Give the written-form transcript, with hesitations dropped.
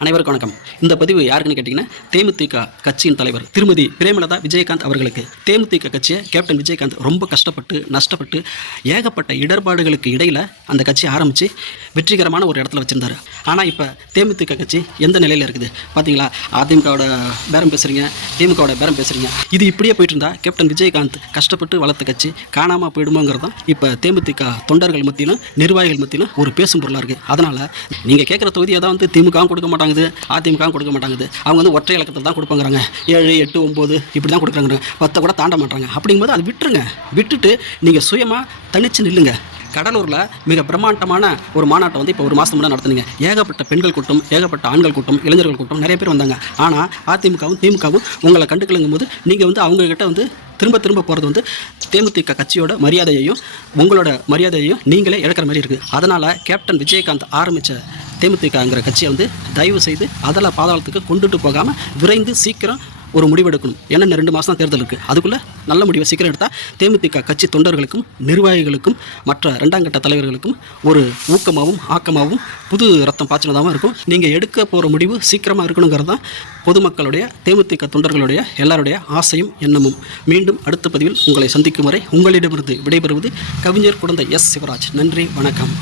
அனைவருக்கும் வணக்கம். இந்த பதிவு யாருக்குன்னு கேட்டிங்கன்னா, தேமுதிக கட்சியின் தலைவர் திருமதி பிரேமலதா விஜயகாந்த் அவர்களுக்கு. தேமுதிக கட்சியை கேப்டன் விஜயகாந்த் ரொம்ப கஷ்டப்பட்டு நஷ்டப்பட்டு ஏகப்பட்ட இடர்பாடுகளுக்கு இடையில் அந்த கட்சியை ஆரம்பித்து வெற்றிகரமான ஒரு இடத்துல வச்சுருந்தார். ஆனால் இப்போ தேமுதிக கட்சி எந்த நிலையில் இருக்குது பார்த்தீங்களா? அதிமுகவோட பேரம் பேசுகிறீங்க, திமுகவோட பேரம் பேசுகிறீங்க. இது இப்படியே போயிட்டு இருந்தால் கேப்டன் விஜயகாந்த் கஷ்டப்பட்டு வளர்த்த கட்சி காணாமல் போயிடுமோங்கிறது தான் இப்போ தேமுதிக தொண்டர்கள் மத்தியிலும் நிர்வாகிகள் மத்தியிலும் ஒரு பேசும் பொருளாக இருக்குது. அதனால் நீங்கள் கேட்குற தொகுதியை தான் திமுகவும் கொடுக்க மாட்டாங்க, அதிமுகவும் கொடுக்க மாட்டாங்க. அவங்க ஒற்றை இலக்கத்தில் தான் கொடுப்பாங்கிறாங்க. 7, 8, 9 இப்படி தான் கொடுக்குறாங்க. 10 கூட தாண்ட மாட்டாங்க. அப்படிங்கும்போது அதை விட்டுருங்க. விட்டுட்டு நீங்கள் சுயமாக தனித்து நில்லுங்க. கடலூரில் மிக பிரம்மாண்டமான ஒரு மாநாட்டை இப்போ ஒரு மாதம் முன்னாடி நடத்துனீங்க. ஏகப்பட்ட பெண்கள் கூட்டம், ஏகப்பட்ட ஆண்கள் கூட்டம், இளைஞர்கள் கூட்டம், நிறைய பேர் வந்தாங்க. ஆனால் அதிமுகவும் திமுகவும் உங்களை கண்டுக்கலங்கும் போது நீங்கள் அவங்கக்கிட்ட திரும்ப போகிறது தேமுதிக கட்சியோட மரியாதையையும் உங்களோட மரியாதையையும் நீங்களே இழக்கிற மாதிரி இருக்குது. அதனால் கேப்டன் விஜயகாந்த் ஆரம்பித்த தேமுதிகங்கிற கட்சியை தயவு செய்து அதில் பாதாளத்துக்கு கொண்டுட்டு போகாமல் விரைந்து சீக்கிரம் ஒரு முடிவெடுக்கணும். ஏன்னா 2 மாதம் தான் தேர்தல் இருக்குது. அதுக்குள்ளே நல்ல முடிவை சீக்கிரம் எடுத்தால் தேமுதிக கட்சி தொண்டர்களுக்கும் நிர்வாகிகளுக்கும் மற்ற 2ஆம் கட்ட தலைவர்களுக்கும் ஒரு ஊக்கமாகவும் ஆக்கமாகவும் புது ரத்தம் பாய்ச்சினதாகவும் இருக்கும். நீங்கள் எடுக்க போகிற முடிவு சீக்கிரமாக இருக்கணுங்கிறது தான் பொதுமக்களுடைய தேமுதிக தொண்டர்களுடைய எல்லாருடைய ஆசையும் எண்ணமும். மீண்டும் அடுத்த பதிவில் உங்களை சந்திக்கும் வரை உங்களிடமிருந்து விடைபெறுவது கவிஞர் குழந்தை எஸ். சிவராஜ். நன்றி, வணக்கம்.